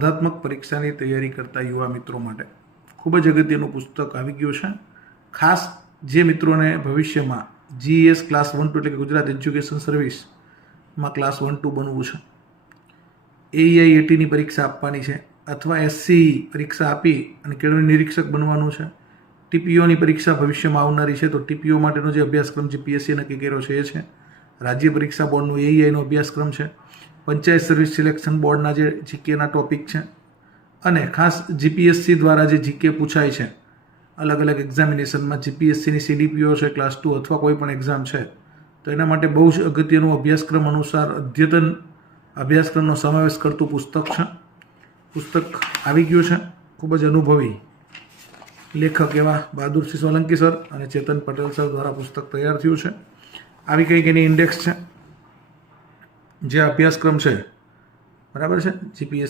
સ્પર્ધાત્મક પરીક્ષાની તૈયારી કરતા યુવા મિત્રો માટે ખૂબ જ અગત્યનું પુસ્તક આવી ગયું છે. ખાસ જે મિત્રોને ભવિષ્યમાં GES ક્લાસ 1-2 એટલે કે ગુજરાત એજ્યુકેશન સર્વિસમાં ક્લાસ 1-2 બનવું છે, AEIATની પરીક્ષા આપવાની છે અથવા SCE પરીક્ષા આપી અને કેળવણી નિરીક્ષક બનવાનું છે, TPOની પરીક્ષા ભવિષ્યમાં આવનારી છે, તો TPO માટેનો જે અભ્યાસક્રમ જે PSC નક્કી કર્યો છે એ છે. રાજ્ય પરીક્ષા બોર્ડનો AEIનો અભ્યાસક્રમ છે, પંચાયત સર્વિસ સિલેક્શન બોર્ડના જે GKના ટોપિક છે, અને ખાસ GPSC દ્વારા જે GK પૂછાય છે અલગ અલગ એક્ઝામિનેશનમાં, GPSCની CDPO છે ક્લાસ 2 અથવા કોઈ પણ એક્ઝામ છે, તો એના માટે બહુ જ અગત્યનું અભ્યાસક્રમ અનુસાર અદ્યતન અભ્યાસક્રમનો સમાવેશ કરતું પુસ્તક છે. પુસ્તક આવી ગયું છે. ખૂબ જ અનુભવી લેખક એવા બહાદુરસિંહ સોલંકી સર અને ચેતન પટેલ સર દ્વારા પુસ્તક તૈયાર થયું છે. આવી કંઈક એની ઇન્ડેક્સ છે, જે અભ્યાસક્રમ છે, બરાબર છે, GPS